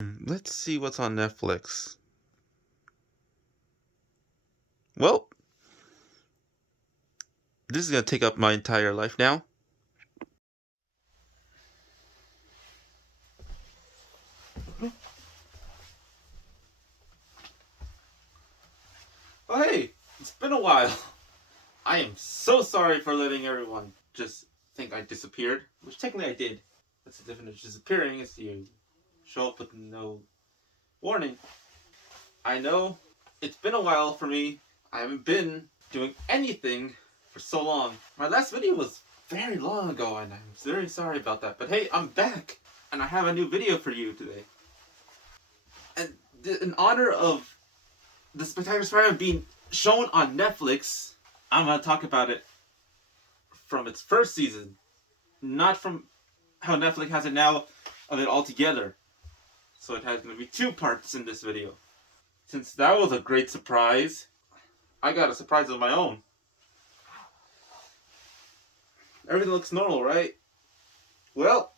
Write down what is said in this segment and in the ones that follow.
Let's see what's on Netflix. Well, this is gonna take up my entire life now. Oh hey, it's been a while. I am so sorry for letting everyone just think I disappeared, which technically I did. That's the definition of disappearing, is you show up with no warning. I know it's been a while for me. I haven't been doing anything for so long. My last video was very long ago, and I'm very sorry about that. But hey, I'm back, and I have a new video for you today. And in honor of the Spectacular SpiderMan being shown on Netflix, I'm going to talk about it from its first season, not from how Netflix has it now of it all together. So it has going to be 2 parts in this video. Since that was a great surprise, I got a surprise of my own. Everything looks normal, right? Well,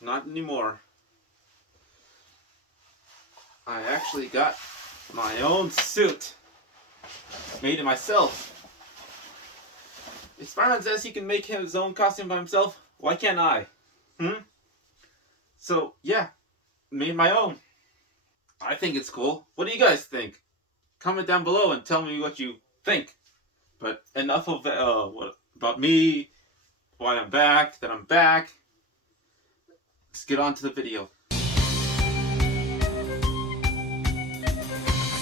not anymore. I actually got my own suit. Made it myself. If Spider-Man says he can make his own costume by himself, why can't I? So, yeah, made my own. I think it's cool. What do you guys think? Comment down below and tell me what you think. But enough of what about me, why I'm back, that I'm back. Let's get on to the video.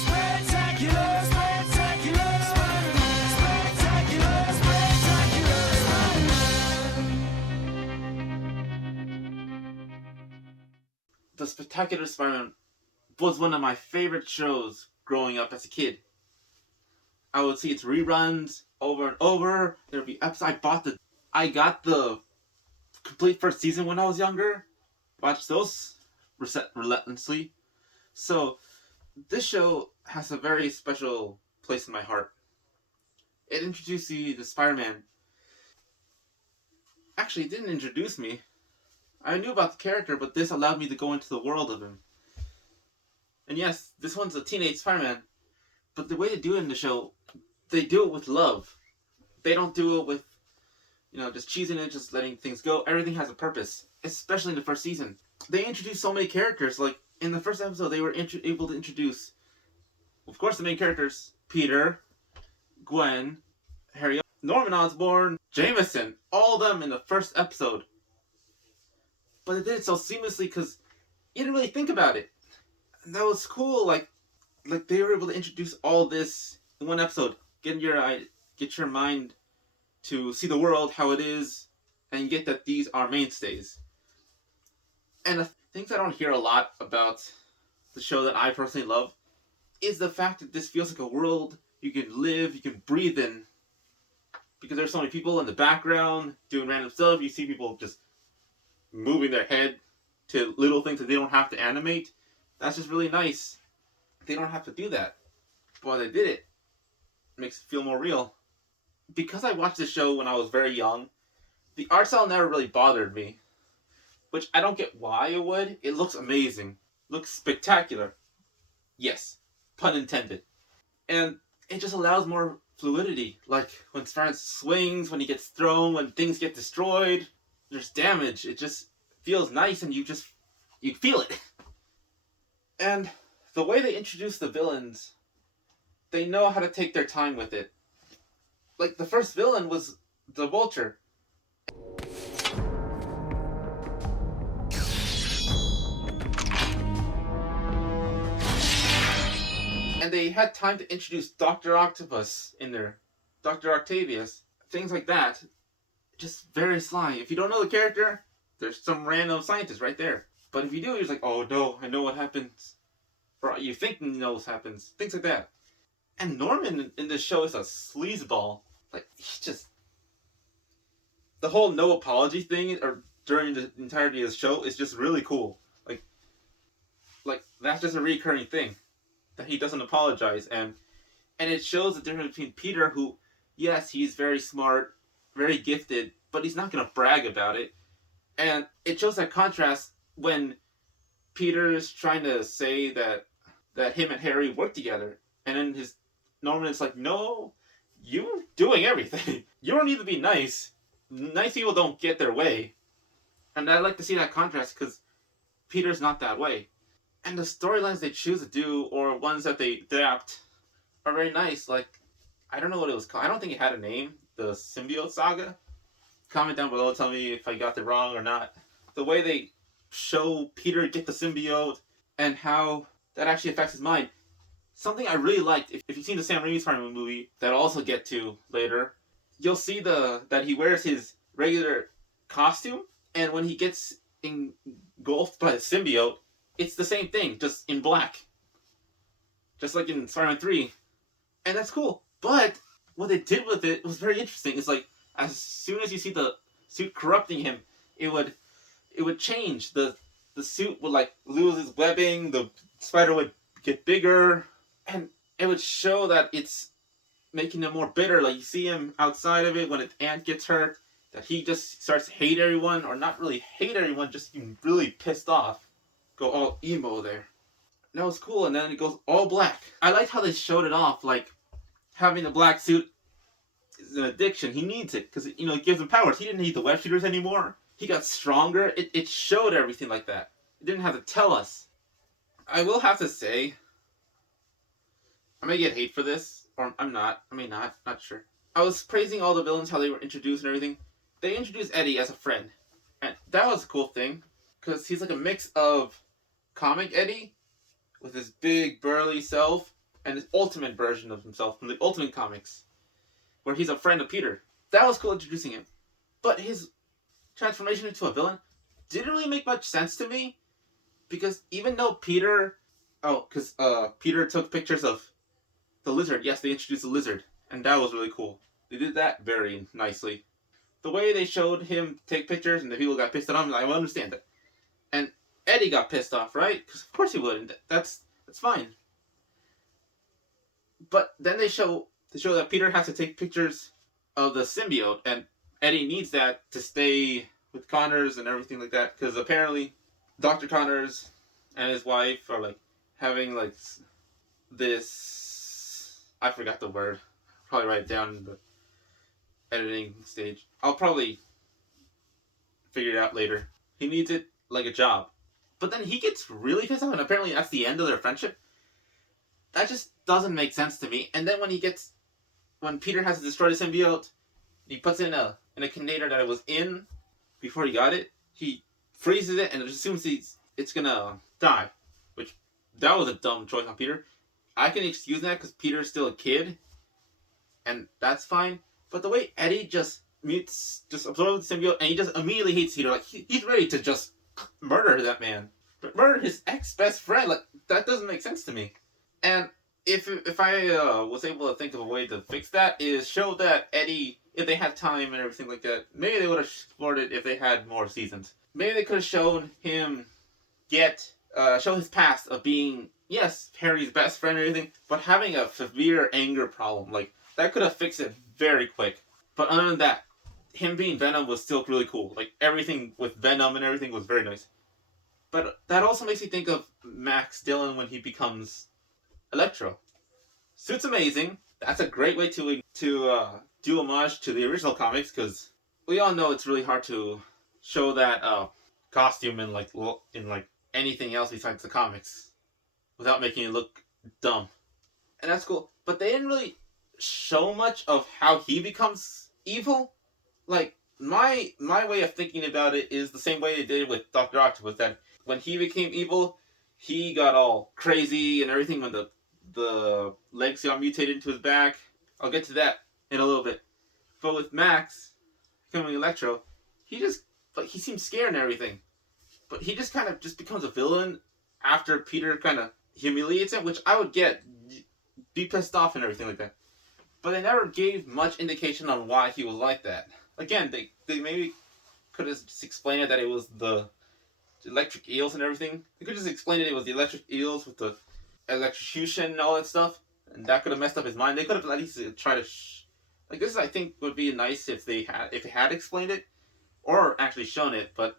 Spectacular, spectacular SpiderMan. Spectacular, spectacular SpiderMan. The Spectacular SpiderMan was one of my favorite shows growing up as a kid. I would see its reruns over and over. There'd be episodes. I got the complete first season when I was younger. Watched those relentlessly. So this show has a very special place in my heart. It introduced me to Spider-Man. Actually, it didn't introduce me. I knew about the character, but this allowed me to go into the world of him. And yes, this one's a teenage Spider-Man, but the way they do it in the show, they do it with love. They don't do it with, just cheesing it, just letting things go. Everything has a purpose, especially in the first season. They introduced so many characters. Like, in the first episode, they were able to introduce, of course, the main characters: Peter, Gwen, Harry, Norman Osborn, Jameson, all of them in the first episode. But they did it so seamlessly because you didn't really think about it. And that was cool. Like they were able to introduce all this in one episode. Get your mind to see the world how it is, and get that these are mainstays. And things I don't hear a lot about the show that I personally love is the fact that this feels like a world you can live, you can breathe in. Because there's so many people in the background doing random stuff. You see people just moving their head to little things that they don't have to animate. That's just really nice. They don't have to do that. But while they did it, it makes it feel more real. Because I watched this show when I was very young, the art style never really bothered me. Which I don't get why it would. It looks amazing. Looks spectacular. Yes, pun intended. And it just allows more fluidity. Like when Spider-Man swings, when he gets thrown, when things get destroyed, there's damage. It just feels nice and you feel it. And the way they introduce the villains, they know how to take their time with it. Like the first villain was the Vulture. And they had time to introduce Dr. Octopus in there. Dr. Octavius. Things like that. Just very sly. If you don't know the character, there's some random scientist right there. But if you do, you're just like, oh no, I know what happens. Or you think you know what happens. Things like that. And Norman in this show is a sleazeball. Like, he just... The whole no apology thing, or during the entirety of the show, is just really cool. Like that's just a recurring thing. That he doesn't apologize. And it shows the difference between Peter, who, yes, he's very smart, very gifted, but he's not going to brag about it. And it shows that contrast when Peter's trying to say that him and Harry work together, and then Norman is like, no, you're doing everything. You don't need to be nice. Nice people don't get their way. And I like to see that contrast because Peter's not that way. And the storylines they choose to do, or ones that they adapt, are very nice. Like, I don't know what it was called. I don't think it had a name. The Symbiote Saga. Comment down below, tell me if I got it wrong or not. The way they show Peter get the symbiote and how that actually affects his mind. Something I really liked, if you've seen the Sam Raimi Spider-Man movie, that I'll also get to later, you'll see that he wears his regular costume, and when he gets engulfed by the symbiote, it's the same thing, just in black. Just like in Spider-Man 3. And that's cool. But what they did with it was very interesting. It's like, as soon as you see the suit corrupting him, it would change. The suit would like lose its webbing, the spider would get bigger, and it would show that it's making him more bitter. Like, you see him outside of it when an ant gets hurt, that he just starts to hate everyone, or not really hate everyone, just really pissed off. Go all emo there. And that was cool, and then it goes all black. I liked how they showed it off, like, having the black suit is an addiction. He needs it, because, it gives him powers. He didn't need the web shooters anymore. He got stronger. It showed everything like that. It didn't have to tell us. I will have to say, I may get hate for this, or I'm not. I may not sure. I was praising all the villains, how they were introduced and everything. They introduced Eddie as a friend, and that was a cool thing, because he's like a mix of comic Eddie, with his big burly self, and his ultimate version of himself from the Ultimate Comics, where he's a friend of Peter. That was cool introducing him. But his transformation into a villain didn't really make much sense to me, because even though Peter took pictures of the lizard. Yes, they introduced the lizard, and that was really cool. They did that very nicely. The way they showed him take pictures and the people got pissed at him, I understand that. And Eddie got pissed off, right? Because of course he would. That's fine. But then they show that Peter has to take pictures of the symbiote, and Eddie needs that to stay with Connors and everything like that. Because apparently, Dr. Connors and his wife are like having like this. I forgot the word. I'll probably write it down in the editing stage. I'll probably figure it out later. He needs it like a job. But then he gets really pissed off, and apparently that's the end of their friendship. That just doesn't make sense to me. And then when Peter has to destroy the symbiote, he puts it in a container that it was in before he got it. He freezes it and assumes it's gonna die. Which, that was a dumb choice on Peter. I can excuse that because Peter's still a kid, and that's fine. But the way Eddie just absorbs the symbiote, and he just immediately hates Peter. Like, he's ready to just murder that man. But murder his ex-best friend, like, that doesn't make sense to me. And if I was able to think of a way to fix that, is show that Eddie, if they had time and everything like that, maybe they would have explored it if they had more seasons. Maybe they could have shown him show his past of being, yes, Harry's best friend and everything, but having a severe anger problem. Like, that could have fixed it very quick. But other than that, him being Venom was still really cool. Like, everything with Venom and everything was very nice. But that also makes me think of Max Dillon when he becomes Electro. Suit's amazing. That's a great way to do homage to the original comics, because we all know it's really hard to show that costume in anything else besides the comics without making it look dumb. And that's cool. But they didn't really show much of how he becomes evil. Like, my way of thinking about it is the same way they did with Dr. Octopus, that when he became evil, he got all crazy and everything when the legs got mutated into his back. I'll get to that in a little bit. But with Max becoming Electro, he seems scared and everything. But he just kind of just becomes a villain after Peter kind of humiliates him, which I would be pissed off and everything like that. But they never gave much indication on why he was like that. Again, they maybe could have just explained it that it was the electric eels and everything. They could just explain it was the electric eels with the electrocution and all that stuff, and that could have messed up his mind. They could have at least tried to this. I think would be nice if they had explained it or actually shown it. But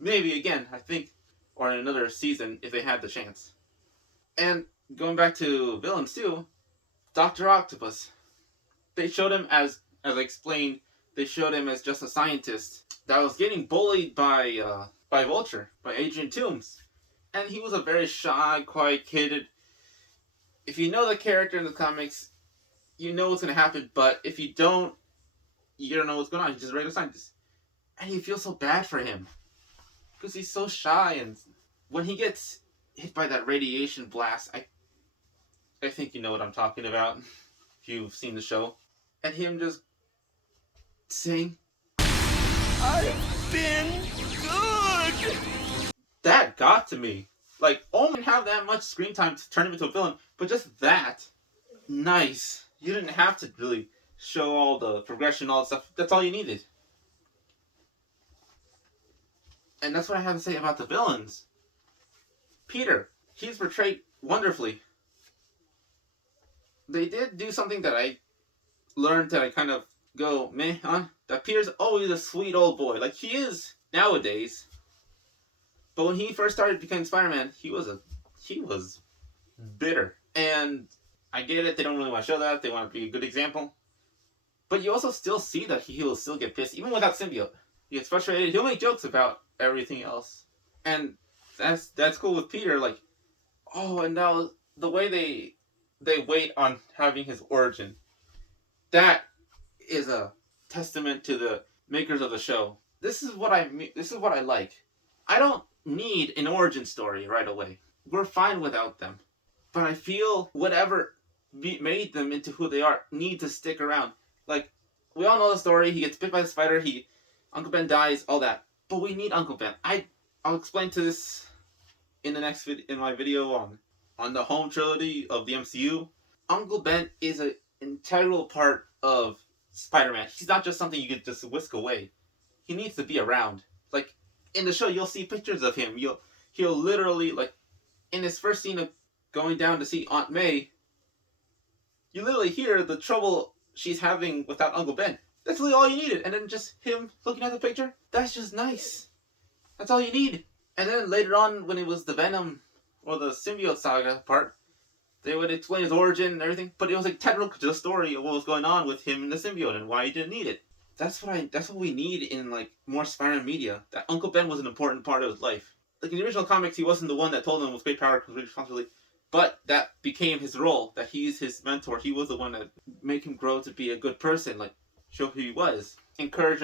maybe again, I think or in another season if they had the chance. And going back to villains too, Dr. Octopus. They showed him as I explained, they showed him as just a scientist that was getting bullied by Vulture, by Adrian Toomes. And he was a very shy, quiet kid. If you know the character in the comics, you know what's going to happen, but if you don't know what's going on. He's just a regular scientist. And you feel so bad for him. Because he's so shy, and when he gets hit by that radiation blast, I think you know what I'm talking about, if you've seen the show. And him just saying, I've been good. That got to me. Like, Omen didn't have that much screen time to turn him into a villain, but just that, nice. You didn't have to really show all the progression, all that stuff. That's all you needed. And that's what I have to say about the villains. Peter, he's portrayed wonderfully. They did do something that I learned that I kind of go, meh, on. That Peter's always a sweet old boy. Like he is nowadays. But when he first started becoming Spider-Man, he was bitter. And I get it, they don't really want to show that. They want to be a good example. But you also still see that he will still get pissed, even without symbiote. He gets frustrated. He'll make jokes about everything else. And that's cool with Peter. Like, oh, and now the way they wait on having his origin, that is a testament to the makers of the show. This is what I like. I don't need an origin story right away. We're fine without them. But I feel whatever made them into who they are need to stick around. Like, we all know the story. He gets bit by the spider. Uncle Ben dies. All that. But we need Uncle Ben. I'll explain to this in the next in my video on the home trilogy of the MCU. Uncle Ben is an integral part of Spider-Man. He's not just something you can just whisk away. He needs to be around. Like in the show, you'll see pictures of him. He'll literally, like in his first scene of going down to see Aunt May, you literally hear the trouble she's having without Uncle Ben. That's really all you needed. And then just him looking at the picture, that's just nice. That's all you need. And then later on, when it was the Venom or the symbiote saga part, they would explain his origin and everything, but it was like integral to the story of what was going on with him and the symbiote and why he didn't need it. That's what we need in like more Spider-Man media. That Uncle Ben was an important part of his life. Like in the original comics, he wasn't the one that told him with great power comes great responsibility, but that became his role. That he's his mentor. He was the one that made him grow to be a good person. Like show who he was, encourage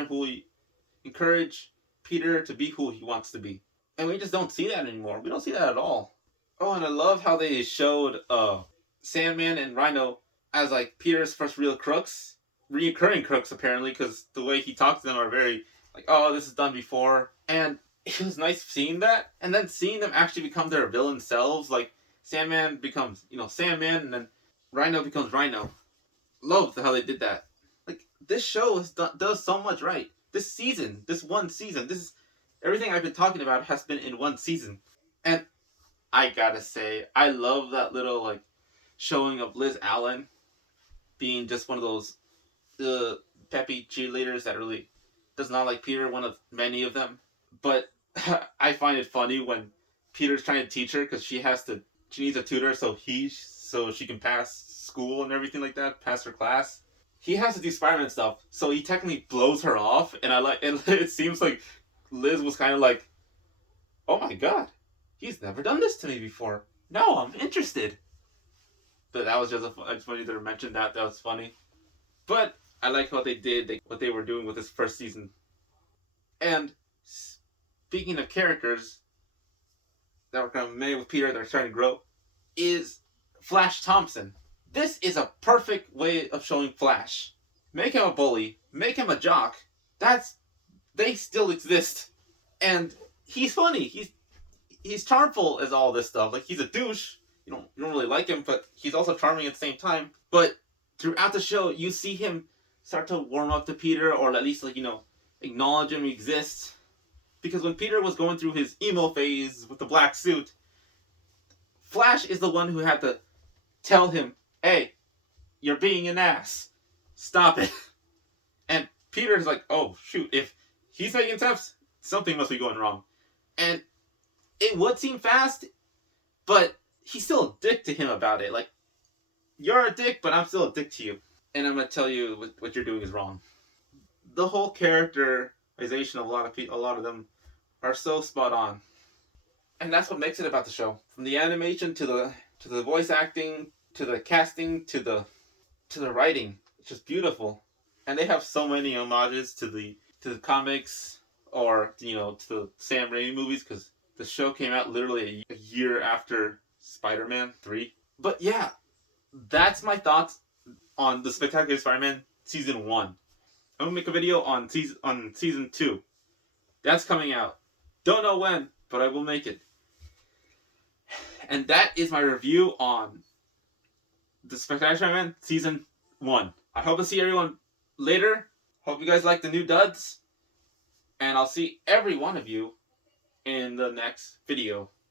Peter to be who he wants to be. And we just don't see that anymore. We don't see that at all. Oh, and I love how they showed Sandman and Rhino as like Peter's first real crooks, reoccurring crooks apparently, because the way he talks to them are very like, oh, this is done before. And it was nice seeing that, and then seeing them actually become their villain selves. Like Sandman becomes, Sandman, and then Rhino becomes Rhino. Love how they did that. Like this show does so much right. This one season, this is everything I've been talking about has been in one season, and I gotta say, I love that little like showing of Liz Allen being just one of those peppy cheerleaders that really does not like Peter, one of many of them. But I find it funny when Peter's trying to teach her because she needs a tutor so she can pass school and everything like that, pass her class. He has to do Spider-Man stuff, so he technically blows her off, and it seems like Liz was kind of like, oh my god, he's never done this to me before. No, I'm interested. But that was I just wanted to mention that was funny. But I like what they did, what they were doing with this first season. And speaking of characters that were kind of made with Peter that are starting to grow, is Flash Thompson. This is a perfect way of showing Flash. Make him a bully, make him a jock. They still exist. And he's funny. He's charmful as all this stuff. Like he's a douche. You don't really like him, but he's also charming at the same time. But throughout the show, you see him start to warm up to Peter, or at least acknowledge him exists. Because when Peter was going through his emo phase with the black suit, Flash is the one who had to tell him, hey, you're being an ass. Stop it. And Peter's like, oh, shoot, if he's taking steps, something must be going wrong. And it would seem fast, but he's still a dick to him about it. Like, you're a dick, but I'm still a dick to you. And I'm going to tell you what you're doing is wrong. The whole characterization of a lot of them are so spot on. And that's what makes it about the show. From the animation to the voice acting, to the casting, to the writing. It's just beautiful. And they have so many homages to the comics, or to the Sam Raimi movies, because the show came out literally a year after Spider-Man 3. But yeah, that's my thoughts on the Spectacular Spider-Man Season 1. I'm going to make a video on Season 2. That's coming out. Don't know when, but I will make it. And that is my review on the Spectacular Spider-Man Season 1. I hope to see everyone later. Hope you guys like the new duds. And I'll see every one of you in the next video.